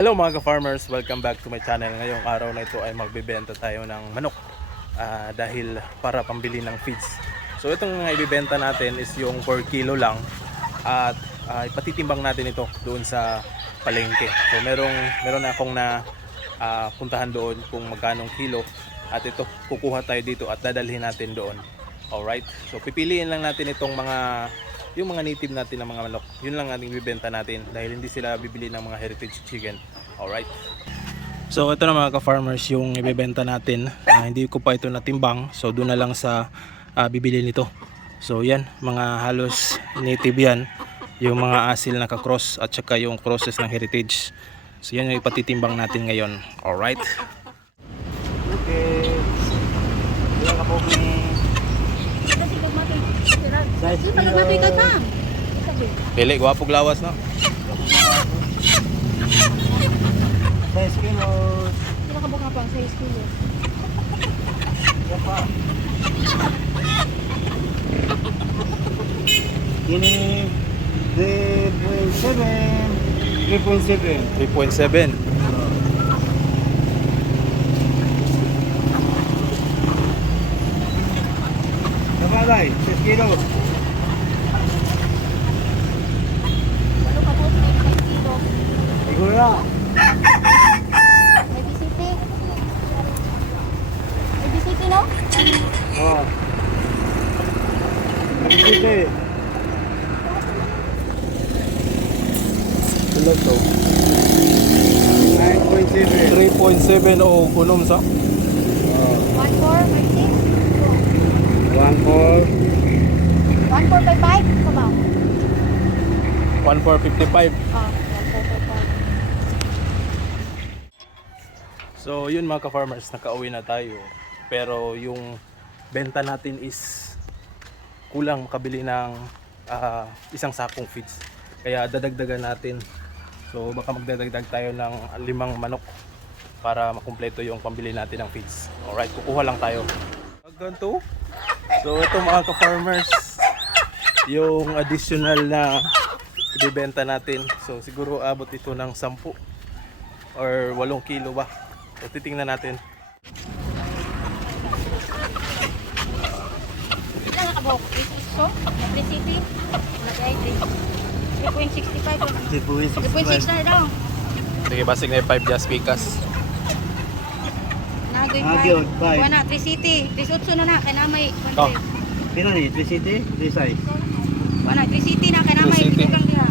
Hello mga ka-farmers, welcome back to my channel. Ngayong araw na ito ay magbebenta tayo ng manok ah, dahil para pambili ng feeds. So itong mga ibebenta natin is yung 4 kilo lang at ah, ipatitimbang natin ito doon sa palengke. So merong meron akong na ah, puntahan doon kung magkanong kilo at ito kukuha tayo dito at dadalhin natin doon. Alright, so pipiliin lang natin itong mga yung mga native natin ng mga manok, yun lang ating bibenta natin dahil hindi sila bibili ng mga heritage chicken. Alright. So ito na mga ka-farmers yung ibebenta natin. Ah, hindi ko pa ito natimbang. So doon na lang sa ah, bibili nito. So yan, mga halos native yan. Yung mga asil na ka-cross at saka yung crosses ng heritage. So yan yung ipatitimbang natin ngayon. Alright. Okay. Ilang ka po Di pagkabatoy ka ka. Pili, gwapog lawas no? 6 kilos. Sila ka buka pang 6 kilo. Ini 3.7. 3.7. 3.7. Sabagay, 6 kilos. Ano ka po? 5 kilo. Siguro. May bisiti no? Oh. Nagsisi. Ilan to? 9.7. 3.7 o kunom sa? Oh. 1 4, may 6. 1.4. 1 4 by 5. Ito ba? 1.455. Ah, 1 4 by So yun mga ka-farmers, nakauwi na tayo. Pero yung benta natin is kulang makabili ng ah, isang sakong feeds. Kaya dadagdagan natin. So baka magdadagdag tayo ng limang manok para makumpleto yung pambili natin ng feeds. Alright, kukuha lang tayo. Ganto. So ito mga ka-farmers, yung additional na ibibenta natin. So siguro abot ito ng 10 or 8 kilo ba. So titingnan natin. Ilan ka buka? 3 so? May bisiti. Lagay 3.65. 3.6 na daw. Sige, basig na yung 5 just pikas. Nagoy 5. five. Kuha na, 3 city. 3 utso na na. Kaya na may Oh. 1 Kino ni? 3 city? 3 size. Kuha na, 3 city na. Kaya na may 3 city. ibukang diha.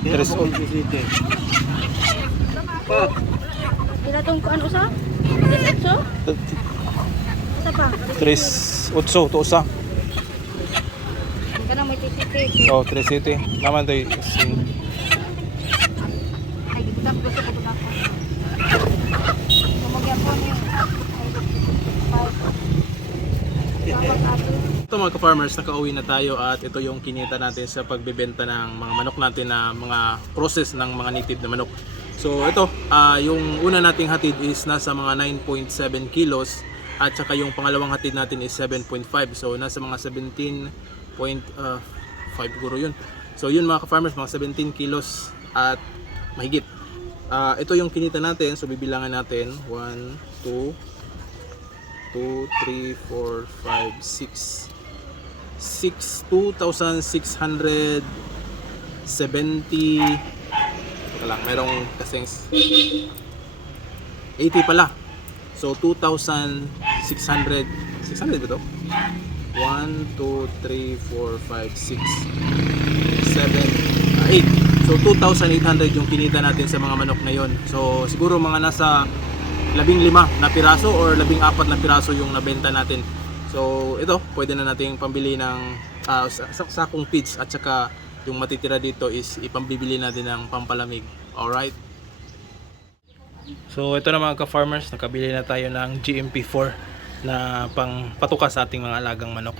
Kino Tres po 3 city? Pak. Ila tong kuan usa? 3 utso? Isa pa? 3 utso to usa. Kaya na may 3 city. Oh, 3 city. Naman to sing Ay, gibudak gusto ko budak. Ito mga ka-farmers, nakauwi na tayo at ito yung kinita natin sa pagbebenta ng mga manok natin na mga process ng mga native na manok. So ito, ah, yung una nating hatid is nasa mga 9.7 kilos at saka yung pangalawang hatid natin is 7.5. So nasa mga 17.5 guro yun. So yun mga ka-farmers, mga 17 kilos at mahigit. Ah, ito yung kinita natin, so bibilangan natin 1, 2, 2, 3, 4, 5, 6 6, 2,670 Teka lang, merong kasing 80 pala. So 2,600 600 ba to? 1, 2, 3, 4, 5, 6 7, 8 so 2,800 yung kinita natin sa mga manok na yon so siguro mga nasa labing lima na piraso or labing apat na piraso yung nabenta natin. So ito, pwede na nating pambili ng sa- sakong feeds at saka yung matitira dito is ipambibili natin ng pampalamig. Alright? So ito na mga ka-farmers, nakabili na tayo ng GMP4 na pang patuka sa ating mga alagang manok.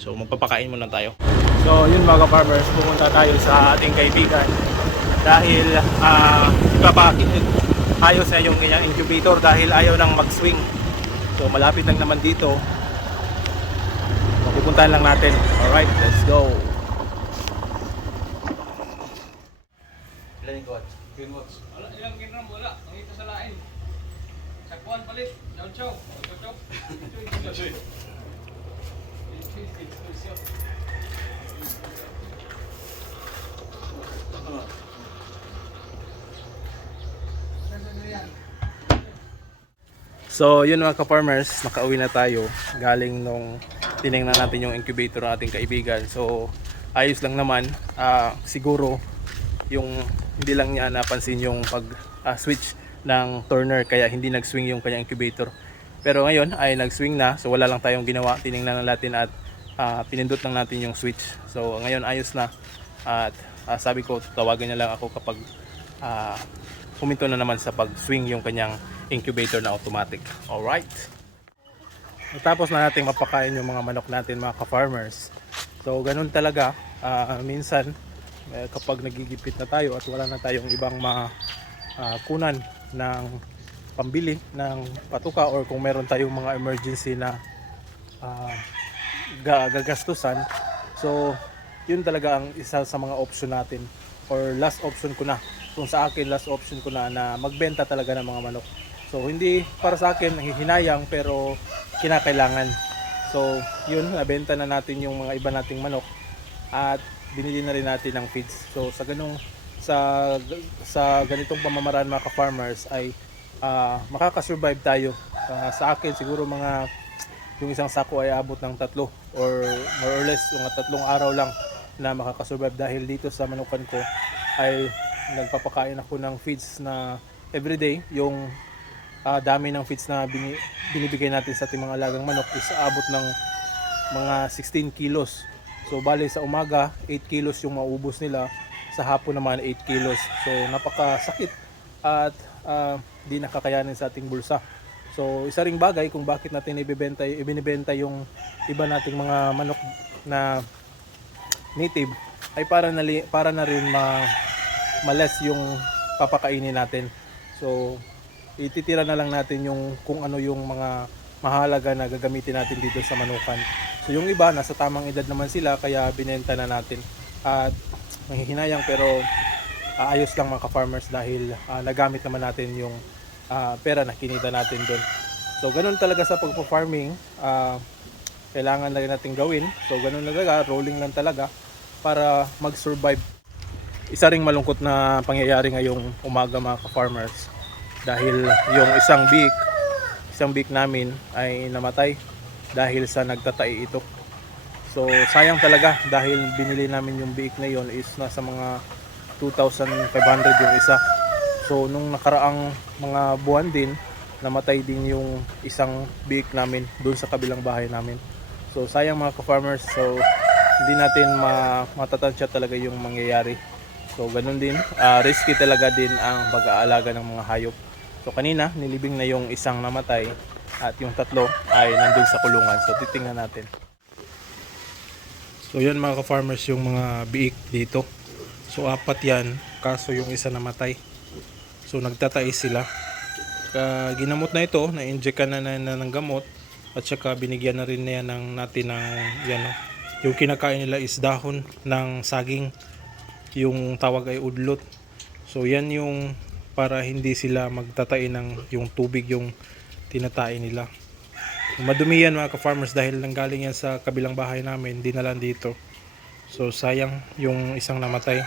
So magpapakain muna tayo. So yun mga ka-farmers, pumunta tayo sa ating kaibigan dahil uh, ayos na yung incubator dahil ayaw nang mag-swing. So malapit lang naman dito. Pupuntahan lang natin. Alright, let's go. Ilan yung watch? Green watch. Ilang dito sa lain. Sakwan palit. Chow chow. Chow chow. Chow chow. So, yun mga ka-farmers, nakauwi na tayo. Galing nung tinignan natin yung incubator ng ating kaibigan. So, ayos lang naman. Ah, siguro, yung hindi lang niya napansin yung pag-switch ng turner kaya hindi nag-swing yung kanyang incubator. Pero ngayon ay nag-swing na. So, wala lang tayong ginawa. Tinignan lang natin at ah, pinindot lang natin yung switch. So, ngayon ayos na. At ah, sabi ko, tawagan niya lang ako kapag ah, huminto na naman sa pag-swing yung kanyang incubator na automatic. Alright. Tapos na natin mapakain yung mga manok natin mga ka-farmers. So ganun talaga. Ah, minsan eh, kapag nagigipit na tayo at wala na tayong ibang makunan ng pambili ng patuka or kung meron tayong mga emergency na ah, ga- gagastusan. So yun talaga ang isa sa mga option natin or last option ko na. Kung sa akin last option ko na na magbenta talaga ng mga manok. So hindi para sa akin hinayang pero kinakailangan. So yun nabenta na natin yung mga iba nating manok. At binili na rin natin ng feeds. So sa ganung sa sa ganitong pamamaraan mga ka-farmers ay ah, makakasurvive tayo. Ah, sa akin siguro mga yung isang sako ay abot ng tatlo or more or less mga tatlong araw lang na makakasurvive. Dahil dito sa manukan ko ay nagpapakain ako ng feeds na everyday. Yung ah, dami ng feeds na bini- binibigay natin sa ating mga alagang manok is abot ng mga 16 kilos so bali sa umaga 8 kilos yung maubos nila sa hapon naman 8 kilos so napakasakit at ah, di nakakayanin sa ating bulsa So isa ring bagay kung bakit natin ibebenta ibinibenta yung iba nating mga manok na native ay para na para na rin ma males yung papakainin natin. So ititira na lang natin yung kung ano yung mga mahalaga na gagamitin natin dito sa manukan. Yung iba nasa tamang edad naman sila kaya binenta na natin. At manghihinayang pero ah, ayos lang mga ka-farmers dahil ah, nagamit naman natin yung ah, pera na kinita natin doon. So ganun talaga sa pagpo-farming, ah, kailangan lang natin gawin. So ganun talaga, rolling lang talaga para mag-survive. Isa ring malungkot na pangyayari ngayong umaga mga ka-farmers dahil yung isang biik, isang biik namin ay namatay dahil sa nagtatai ito. So sayang talaga dahil binili namin yung biik na yon is nasa mga 2,500 yung isa. So nung nakaraang mga buwan din, namatay din yung isang biik namin doon sa kabilang bahay namin. So sayang mga ka-farmers, so hindi natin ma matatansya talaga yung mangyayari. So ganun din, ah, risky talaga din ang pag-aalaga ng mga hayop. So kanina, nilibing na yung isang namatay at yung tatlo ay nandun sa kulungan. So titingnan natin. So yan mga ka-farmers yung mga biik dito. So apat yan, kaso yung isa namatay. So nagtatais sila. Ka ginamot na ito, na-inject na, na, na ng gamot at saka binigyan na rin niya ng natin ng yan, no? yung kinakain nila is dahon ng saging yung tawag ay udlot so yan yung para hindi sila magtatay ng yung tubig yung tinatain nila. Madumi yan mga ka-farmers dahil nanggaling yan sa kabilang bahay namin dinala dito. So sayang yung isang namatay